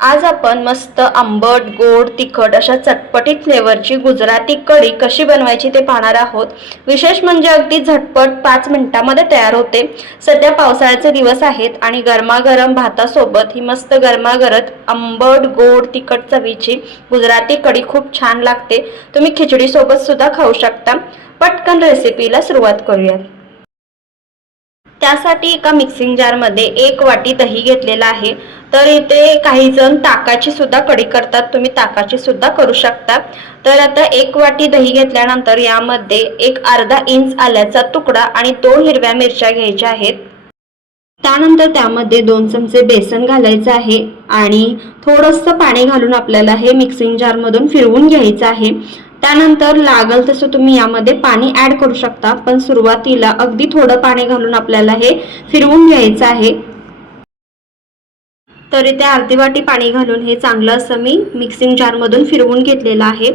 आज आपण मस्त आंबट गोड तिखट अशा चटपटीत फ्लेवरची गुजराती कढी कशी बनवायची ते पाहणार आहोत. विशेष म्हणजे अगदी झटपट पाच मिनिटामध्ये तयार होते. सध्या पावसाळ्याचे दिवस आहेत आणि गरमागरम भातासोबत ही मस्त गरमागरत आंबट गोड तिखट चवीची गुजराती कढी खूप छान लागते. तुम्ही खिचडीसोबत सुद्धा खाऊ शकता. पटकन रेसिपीला सुरुवात करूयात. त्यासाठी एका मिक्सिंग जारमध्ये एक वाटी दही घेतलेला आहे. तर इथे काही जण ताकाची सुद्धा कढी करतात. तुम्ही ताकाची सुद्धा करू शकता. तर आता एक वाटी दही घेतल्यानंतर यामध्ये एक अर्धा इंच आल्याचा तुकडा आणि दोन हिरव्या मिरच्या घ्यायच्या आहेत. त्यानंतर त्यामध्ये दोन चमचे बेसन घालायचं आहे आणि थोडंसं पाणी घालून आपल्याला हे मिक्सिंग जारमधून फिरवून घ्यायचं आहे. त्यानंतर लागल तसं तुम्ही यामध्ये पाणी ऍड करू शकता पण सुरुवातीला अगदी थोडं पाणी घालून आपल्याला हे फिरवून घ्यायचं आहे. तर इथे अर्धी वाटी पाणी घालून हे चांगलं असं मी मिक्सिंग जारमधून फिरवून घेतलेलं आहे.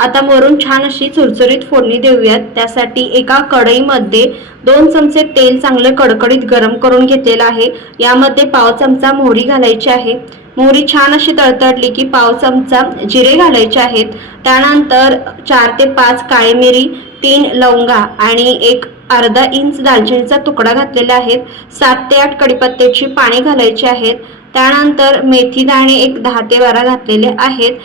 आता वरून छान अशी चुरचुरीत फोडणी देऊयात. त्यासाठी एका कढईमध्ये दोन चमचे तेल चांगलं कडकडीत गरम करून घेतलेलं आहे. यामध्ये पाव चमचा मोहरी घालायची आहे. मोहरी छान अशी तळतळली की पाव चमचा जिरे घालायचे आहेत. त्यानंतर चार ते पाच काळी मिरी तीन लवंगा आणि एक अर्धा इंच दालचिनीचा तुकडा घातलेला आहेत. सात ते आठ कडीपत्त्याची पाने घालायची आहेत. त्यानंतर मेथी दाणे एक दहा ते बारा घातलेले आहेत.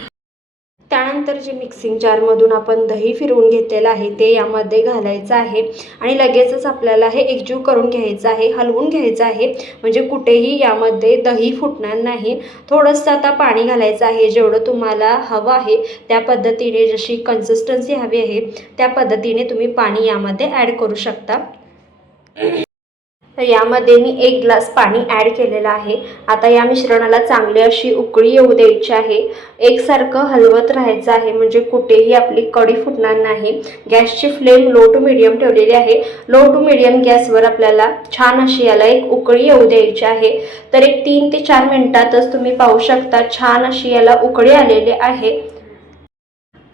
जे मिक्सिंग जारमधून आपण दही फिरवून घेतलेलं आहे ते यामध्ये घालायचं आहे. आणि लगेचच आपल्याला हे एकजीव करून घ्यायचं आहे हलवून घ्यायचं आहे. म्हणजे कुठेही यामध्ये दही फुटणार नाही. थोडंसं आता पाणी घालायचं आहे जेवढं तुम्हाला हवं आहे त्या पद्धतीने जशी कन्सिस्टन्सी हवी आहे त्या पद्धतीने तुम्ही पाणी यामध्ये ॲड करू शकता. तर यामध्ये मी एक ग्लास पाणी ॲड केलेलं आहे. आता या मिश्रणाला चांगली अशी उकळी येऊ द्यायची आहे. एकसारखं हलवत राहायचं आहे म्हणजे कुठेही आपली कडी फुटणार नाही. गॅसची फ्लेम लो टू मिडियम ठेवलेली आहे. लो टू मिडियम गॅसवर आपल्याला छान अशी याला एक उकळी येऊ द्यायची आहे. तर एक तीन ते चार मिनिटातच तुम्ही पाहू शकता छान अशी याला उकळी आलेली आहे.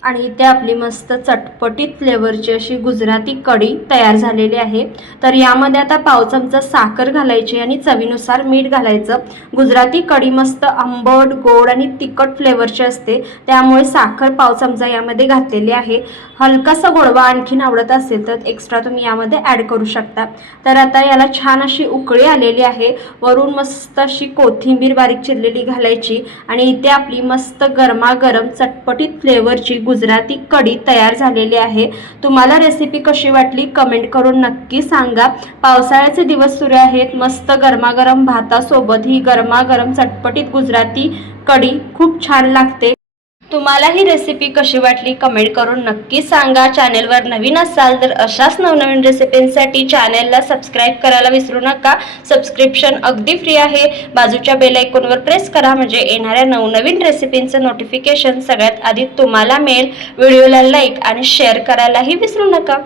आणि इथे आपली मस्त चटपटीत फ्लेवरची अशी गुजराती कढी तयार झालेली आहे. तर यामध्ये आता पाव चमचा साखर घालायची आणि चवीनुसार मीठ घालायचं. गुजराती कढी मस्त आंबट गोड आणि तिखट फ्लेवरची असते. त्यामुळे साखर पाव चमचा यामध्ये घातलेली आहे. हलकासा गोडवा आणखीन आवडत असेल तर एक्स्ट्रा तुम्ही यामध्ये ॲड करू शकता. तर आता याला छान अशी उकळी आलेली आहे. वरून मस्त अशी कोथिंबीर बारीक चिरलेली घालायची आणि इथे आपली मस्त गरमागरम चटपटीत फ्लेवरची गुजराती कढी तयार झालेली आहे. तुम्हाला रेसिपी कशी वाटली कमेंट करून नक्की सांगा. पावसाळ्याचे दिवस सुरू आहेत. मस्त गरमागरम भातासोबत ही गरमागरम चटपटीत गुजराती कढी खूप छान लागते. तुम्हाला ही रेसिपी कशी वाटली कमेंट करून नक्की सांगा. चॅनेलवर नवीन असाल तर अशाच नवनवीन रेसिपींसाठी चॅनेलला सबस्क्राईब करायला विसरू नका. सबस्क्रिप्शन अगदी फ्री आहे. बाजूच्या बेलायकॉनवर प्रेस करा म्हणजे येणाऱ्या नवनवीन रेसिपींचं नोटिफिकेशन सगळ्यात आधी तुम्हाला मिळेल. व्हिडिओला लाईक आणि शेअर करायलाही विसरू नका.